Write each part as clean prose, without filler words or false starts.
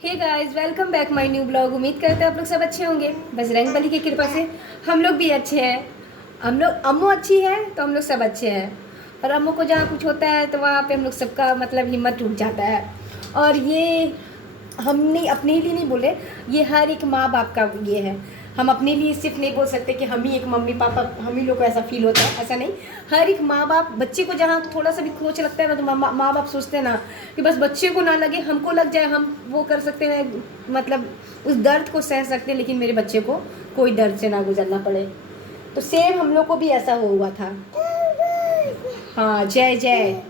Hey guys, welcome back my new blog. उम्मीद करते हैं आप लोग सब अच्छे होंगे। बजरंगबली की कृपा से हम लोग भी अच्छे हैं। हम लोग अम्मू अच्छी है तो हम लोग सब अच्छे हैं। और अम्मू को जहाँ कुछ होता है तो वहाँ पे हम लोग सबका मतलब हिम्मत टूट जाता है। और ये हम नहीं अपने लिए नहीं बोले, ये हर एक माँ बाप का ये है। हम अपने लिए सिर्फ नहीं बोल सकते कि हम ही एक मम्मी पापा हम ही लोग को ऐसा फील होता है, ऐसा नहीं। हर एक माँ बाप बच्चे को जहाँ थोड़ा सा भी खरोच लगता है ना, तो माँ बाप सोचते हैं ना कि बस बच्चे को ना लगे, हमको लग जाए, हम वो कर सकते हैं, मतलब उस दर्द को सह सकते हैं, लेकिन मेरे बच्चे को कोई दर्द से ना गुजरना पड़े। तो सेम हम लोग को भी ऐसा हुआ था। हाँ, जय जय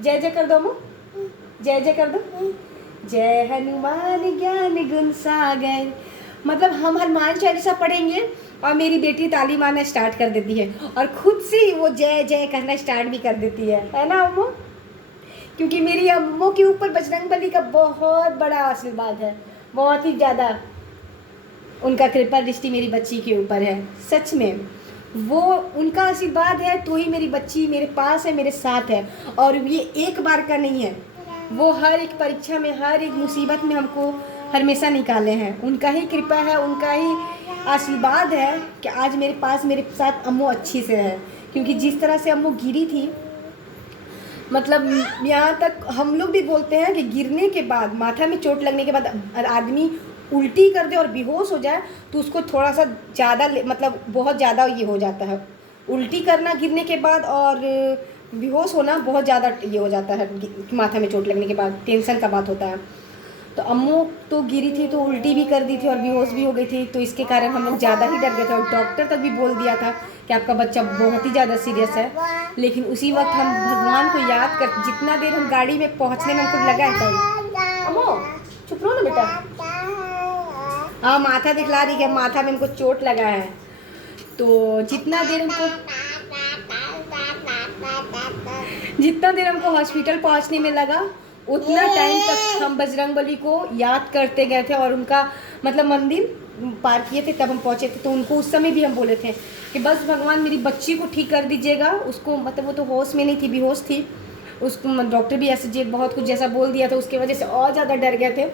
जय जय कर दो अम्मू, जय जय कर दो। जय हनुमान ज्ञान गुण सागर। मतलब हम हनुमान चालीसा पढ़ेंगे और मेरी बेटी ताली मारना स्टार्ट कर देती है और खुद से ही वो जय जय कहना स्टार्ट भी कर देती है ना अम्मू? क्योंकि मेरी अम्मू के ऊपर बजरंगबली का बहुत बड़ा आशीर्वाद है, बहुत ही ज़्यादा उनका कृपा दृष्टि मेरी बच्ची के ऊपर है। सच में वो उनका आशीर्वाद है तो ही मेरी बच्ची मेरे पास है, मेरे साथ है। और ये एक बार का नहीं है, वो हर एक परीक्षा में, हर एक मुसीबत में हमको हमेशा निकाले हैं। उनका ही कृपा है, उनका ही आशीर्वाद है कि आज मेरे पास मेरे साथ अम्मू अच्छी से है। क्योंकि जिस तरह से अम्मू गिरी थी, मतलब यहाँ तक हम लोग भी बोलते हैं कि गिरने के बाद, माथा में चोट लगने के बाद आदमी उल्टी कर दे और बेहोश हो जाए तो उसको थोड़ा सा ज़्यादा मतलब बहुत ज़्यादा ये हो जाता है। उल्टी करना गिरने के बाद और बेहोश होना बहुत ज़्यादा ये हो जाता है, माथा में चोट लगने के बाद टेंशन का बात होता है। तो अम्मू तो गिरी थी तो उल्टी भी कर दी थी और बेहोश भी हो गई थी, तो इसके कारण हम लोग ज़्यादा ही डर गए थे और डॉक्टर तक भी बोल दिया था कि आपका बच्चा बहुत ही ज़्यादा सीरियस है। लेकिन उसी वक्त हम भगवान को याद कर, जितना देर हम गाड़ी में पहुँचने में हमको लगा है। अम्मू चुप रहो ना बेटा। हाँ, माथा दिखला रही है, माथा में हमको चोट लगा है। तो जितना देर हमको हॉस्पिटल पहुंचने में लगा, उतना टाइम तक हम बजरंगबली को याद करते गए थे और उनका मतलब मंदिर पार किए थे तब हम पहुंचे थे। तो उनको उस समय भी हम बोले थे कि बस भगवान मेरी बच्ची को ठीक कर दीजिएगा। उसको मतलब वो तो होश में नहीं थी, बेहोश थी। उसको डॉक्टर भी ऐसे बहुत कुछ जैसा बोल दिया था, उसकी वजह से और ज़्यादा डर गए थे।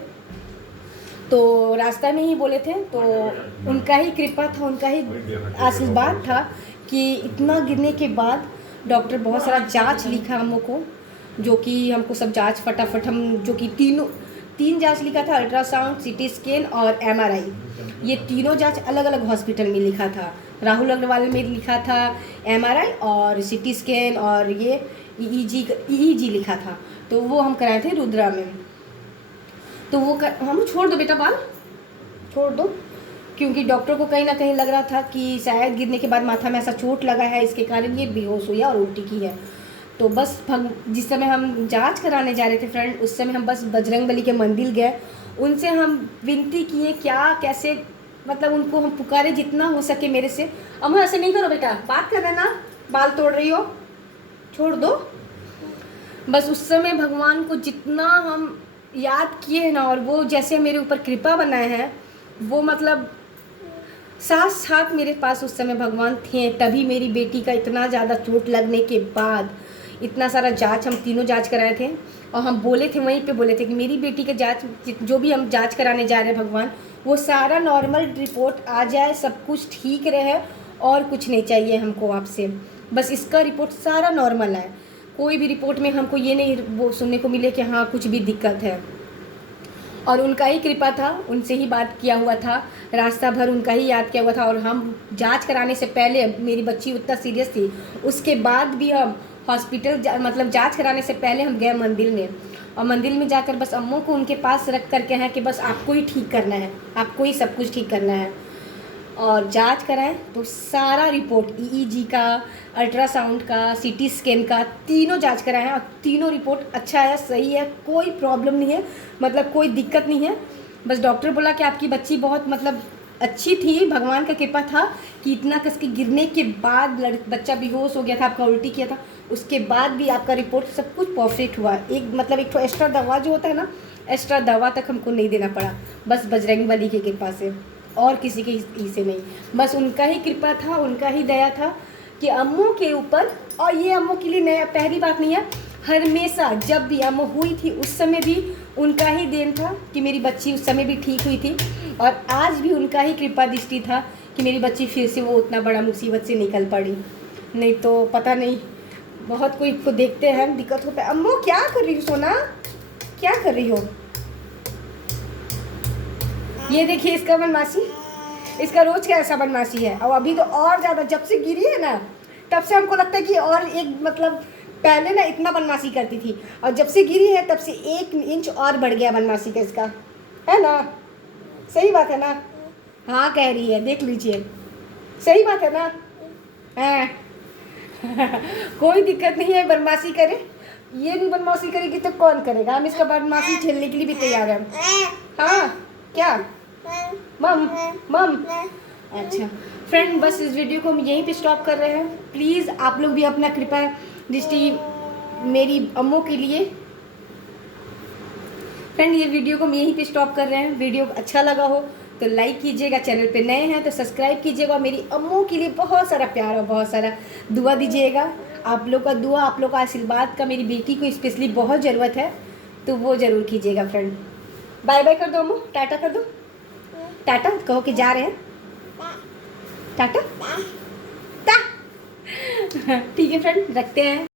तो रास्ता में ही बोले थे, तो उनका ही कृपा था, उनका ही आशीर्वाद था कि इतना गिरने के बाद डॉक्टर बहुत सारा जांच लिखा हम लोग को, जो कि हमको सब जांच फटाफट हम, जो कि तीन जांच लिखा था, अल्ट्रासाउंड, सीटी स्कैन और एमआरआई। ये तीनों जांच अलग अलग हॉस्पिटल में लिखा था। राहुल अग्रवाल में लिखा था एमआरआई और सीटी स्कैन, और ये ईईजी लिखा था। तो वो हम कराए थे रुद्रा में। तो वो हम छोड़ दो बेटा, बाल छोड़ दो, क्योंकि डॉक्टर को कहीं ना कहीं लग रहा था कि शायद गिरने के बाद माथा में ऐसा चोट लगा है, इसके कारण ये बेहोश हुई है और उल्टी की है। तो बस जिस समय हम जांच कराने जा रहे थे फ्रेंड, उस समय हम बस बजरंगबली के मंदिर गए, उनसे हम विनती किए क्या कैसे, मतलब उनको हम पुकारे जितना हो सके मेरे से। अम्मा ऐसे नहीं करो बेटा, बात कर रहे ना, बाल तोड़ रही हो, छोड़ दो। बस उस समय भगवान को जितना हम याद किए हैं ना, और वो जैसे मेरे ऊपर कृपा बनाए हैं, वो मतलब साथ साथ मेरे पास उस समय भगवान थे। तभी मेरी बेटी का इतना ज़्यादा चोट लगने के बाद इतना सारा जांच, हम तीनों जांच कराए थे और हम बोले थे, वहीं पे बोले थे कि मेरी बेटी के जांच, जो भी हम जांच कराने जा रहे हैं भगवान, वो सारा नॉर्मल रिपोर्ट आ जाए, सब कुछ ठीक रहे और कुछ नहीं चाहिए हमको आपसे। बस इसका रिपोर्ट सारा नॉर्मल आए, कोई भी रिपोर्ट में हमको ये नहीं वो सुनने को मिले कि हाँ कुछ भी दिक्कत है। और उनका ही कृपा था, उनसे ही बात किया हुआ था, रास्ता भर उनका ही याद किया हुआ था। और हम जांच कराने से पहले, मेरी बच्ची उतना सीरियस थी, उसके बाद भी हम हॉस्पिटल मतलब जांच कराने से पहले हम गए मंदिर में, और मंदिर में जाकर बस अम्मू को उनके पास रख करके हैं कि बस आपको ही ठीक करना है, आपको ही सब कुछ ठीक करना है। और जांच कराएं तो सारा रिपोर्ट, ईईजी का, अल्ट्रासाउंड का, सीटी स्कैन का, तीनों जांच कराए हैं और तीनों रिपोर्ट अच्छा है, सही है, कोई प्रॉब्लम नहीं है, मतलब कोई दिक्कत नहीं है। बस डॉक्टर बोला कि आपकी बच्ची बहुत मतलब अच्छी थी, भगवान का कृपा था कि इतना कस के गिरने के बाद बच्चा बेहोश हो गया था, आपका उल्टी किया था, उसके बाद भी आपका रिपोर्ट सब कुछ परफेक्ट हुआ। एक मतलब एक तो एक्स्ट्रा दवा जो होता है ना, एक्स्ट्रा दवा तक हमको नहीं देना पड़ा, बस बजरंगबली की कृपा से, और किसी के से नहीं। बस उनका ही कृपा था, उनका ही दया था कि अम्मू के ऊपर। और ये अम्मू के लिए नया पहली बात नहीं है, हमेशा जब भी अम्मू हुई थी उस समय भी उनका ही देन था कि मेरी बच्ची उस समय भी ठीक हुई थी, और आज भी उनका ही कृपा दृष्टि था कि मेरी बच्ची फिर से वो उतना बड़ा मुसीबत से निकल पड़ी। नहीं तो पता नहीं, बहुत कोई को देखते हैं दिक्कत होता है। अम्मू क्या कर रही हो सोना, क्या कर रही हो? ये देखिए इसका बदमाशी, इसका रोज का ऐसा बदमाशी है। और अभी तो और ज़्यादा, जब से गिरी है ना तब से हमको लगता है कि और एक मतलब पहले ना इतना बदमाशी करती थी, और जब से गिरी है तब से 1 इंच और बढ़ गया बदमाशी का इसका, है ना? सही बात है ना? हाँ कह रही है, देख लीजिए, सही बात है ना? हाँ कोई दिक्कत नहीं है, बदमाशी करे, ये नहीं बदमाशी करेगी तो कौन करेगा? हम इसका बदमाशी झेलने के लिए भी तैयार हैं। हाँ क्या मम मम? अच्छा फ्रेंड, बस इस वीडियो को हम यहीं पे स्टॉप कर रहे हैं। प्लीज़ आप लोग भी अपना कृपा दृष्टि मेरी अम्मू के लिए। फ्रेंड ये वीडियो को हम यहीं पे स्टॉप कर रहे हैं। वीडियो अच्छा लगा हो तो लाइक कीजिएगा, चैनल पे नए हैं तो सब्सक्राइब कीजिएगा, और मेरी अम्मू के लिए बहुत सारा प्यार और बहुत सारा दुआ दीजिएगा। आप लोग का दुआ, आप लोग का आशीर्वाद का मेरी बेटी को स्पेशली बहुत ज़रूरत है, तो वो ज़रूर कीजिएगा फ्रेंड। बाय बाय कर दो अम्मू, टाटा कर दो, टाटा कहो कि जा रहे हैं, टाटा टा ठीक है फ्रेंड, रखते हैं।